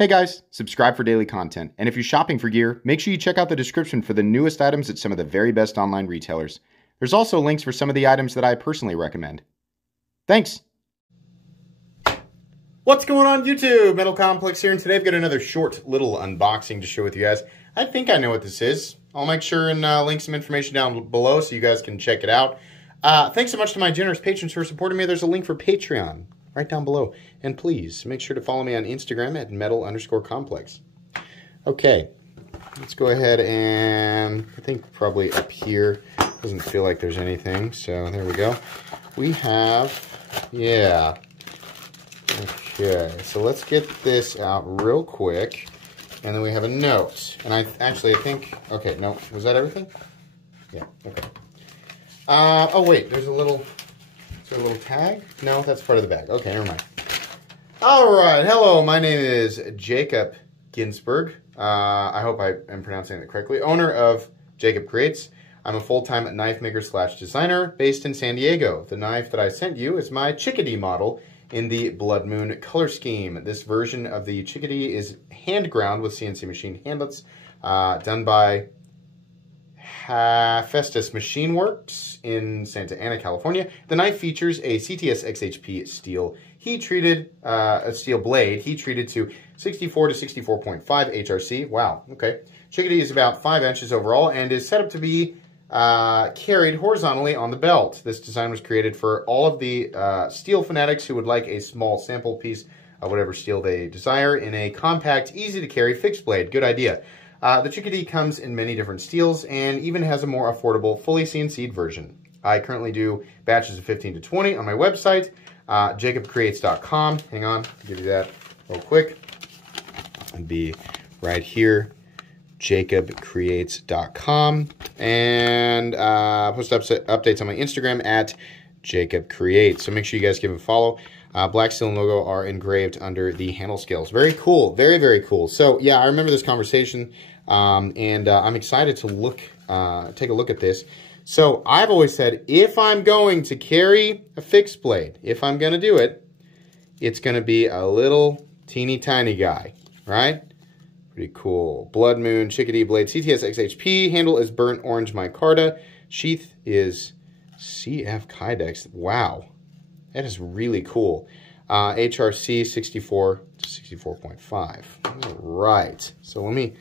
Hey guys, subscribe for daily content, and if you're shopping for gear, make sure you check out the description for the newest items at some of the very best online retailers. There's also links for some of the items that I personally recommend. Thanks! What's going on YouTube? Metal Complex here, and today I've got another short little unboxing to share with you guys. I think I know what this is. I'll make sure and link some information down below so you guys can check it out. Thanks so much to my generous patrons for supporting me. There's a link for Patreon right down below. And please, make sure to follow me on Instagram at metal_complex. Okay, let's go ahead and, I think probably up here, doesn't feel like there's anything, so there we go. We have, yeah. Okay, so let's get this out real quick. And then we have a note. And I think, okay, no, was that everything? Yeah, okay. Oh wait, there's a little, is there a little tag? No, that's part of the bag. Okay, never mind. All right, hello, my name is Jacob Ginsberg. I hope I am pronouncing it correctly. Owner of Jacob Creates. I'm a full-time knife maker / designer based in San Diego. The knife that I sent you is my Chickadee model in the Blood Moon color scheme. This version of the Chickadee is hand ground with CNC machine handlets, done by Festus Machine Works in Santa Ana, California. The knife features a CTS XHP steel heat-treated, a steel blade, heat-treated to 64 to 64.5 HRC. Wow, okay. Chickadee is about 5 inches overall and is set up to be carried horizontally on the belt. This design was created for all of the steel fanatics who would like a small sample piece of whatever steel they desire in a compact, easy-to-carry fixed blade. Good idea. The Chickadee comes in many different steels and even has a more affordable, fully CNC'd version. I currently do batches of 15 to 20 on my website, jacobcreates.com. Hang on, I'll give you that real quick. It'd be right here, jacobcreates.com. And post updates on my Instagram at jacobcreates. So make sure you guys give it a follow. Black steel and logo are engraved under the handle scales. Very cool. Very, very cool. So, yeah, I remember this conversation, and I'm excited to take a look at this. So, I've always said, if I'm going to carry a fixed blade, if I'm going to do it, it's going to be a little teeny tiny guy, right? Pretty cool. Blood Moon Chickadee blade, CTS XHP. Handle is burnt orange micarta. Sheath is CF Kydex. Wow. That is really cool. HRC 64 to 64.5. All right. So let me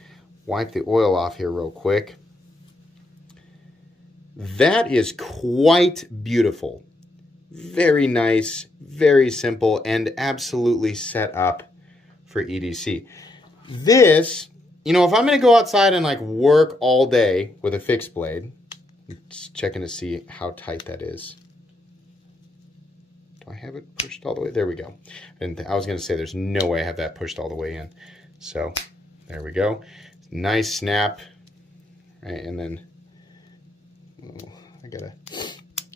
wipe the oil off here real quick. That is quite beautiful. Very nice, very simple, and absolutely set up for EDC. This, you know, if I'm going to go outside and like work all day with a fixed blade, just checking to see how tight that is. I have it pushed all the way. There we go. And I was going to say there's no way I have that pushed all the way in. So there we go. Nice snap. Right, and then I gotta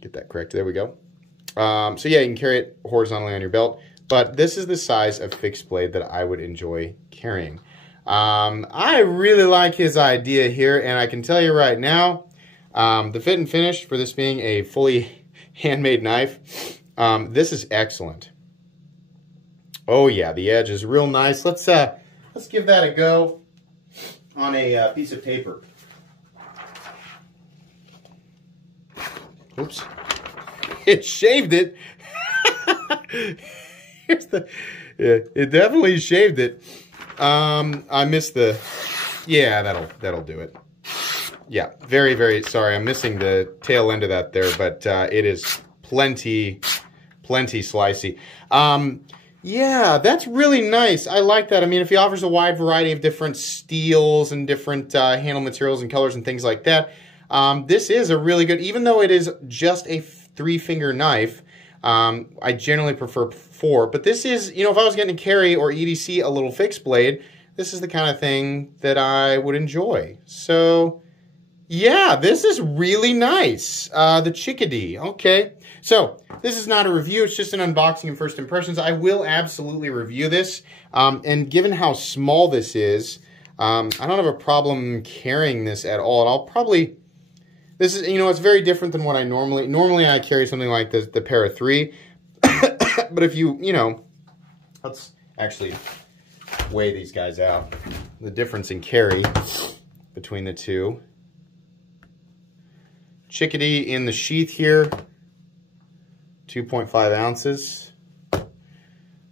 get that correct. There we go. So yeah, you can carry it horizontally on your belt. But this is the size of fixed blade that I would enjoy carrying. I really like his idea here, and I can tell you right now, the fit and finish for this being a fully handmade knife. This is excellent. Oh yeah, the edge is real nice. Let's give that a go on a piece of paper. Oops, it shaved it. Here's the, yeah, it definitely shaved it. I missed the, yeah, that'll do it. Yeah, very, very sorry. I'm missing the tail end of that there, but it is plenty slicey. Yeah, that's really nice. I like that. I mean, if he offers a wide variety of different steels and different handle materials and colors and things like that, this is a really good, even though it is just a 3-finger knife, I generally prefer 4, but this is, you know, if I was getting to carry or EDC a little fixed blade, this is the kind of thing that I would enjoy. So, yeah, this is really nice. The Chickadee, okay. So, this is not a review, it's just an unboxing and first impressions. I will absolutely review this, and given how small this is, I don't have a problem carrying this at all, and I'll probably, this is, you know, it's very different than what I normally I carry something like this, the Para 3, but if you know, let's actually weigh these guys out. The difference in carry between the two. Chickadee in the sheath here, 2.5 ounces.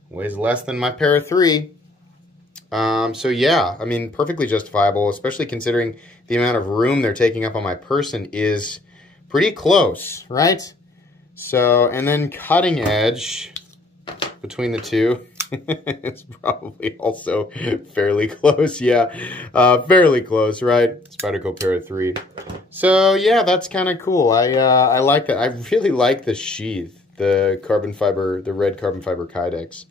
Weighs less than my pair of 3. So yeah, I mean, perfectly justifiable, especially considering the amount of room they're taking up on my person is pretty close, right? So, and then cutting edge between the two is probably also fairly close. Yeah, fairly close, right? Spyderco pair of 3. So yeah, that's kind of cool. I like that. I really like the sheath, the carbon fiber, the red carbon fiber Kydex.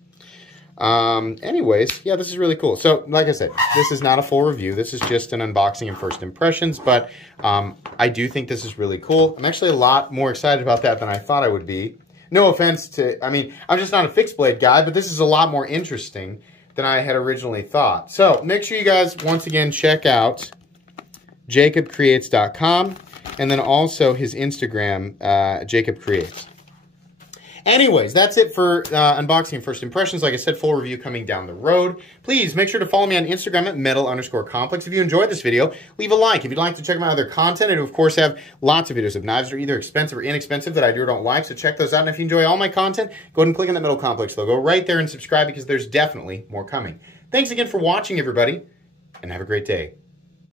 Anyways, yeah, this is really cool. So, like I said, this is not a full review. This is just an unboxing and first impressions, but I do think this is really cool. I'm actually a lot more excited about that than I thought I would be. No offense to, I mean, I'm just not a fixed blade guy, but this is a lot more interesting than I had originally thought. So, make sure you guys, once again, check out jacobcreates.com and then also his Instagram, Jacob Creates. Anyways, that's it for unboxing and first impressions. Like I said, full review coming down the road. Please make sure to follow me on Instagram at metal_complex. If you enjoyed this video, leave a like. If you'd like to check out my other content, I do, of course, have lots of videos of knives that are either expensive or inexpensive that I do or don't like, so check those out. And if you enjoy all my content, go ahead and click on that Metal Complex logo right there and subscribe because there's definitely more coming. Thanks again for watching, everybody, and have a great day.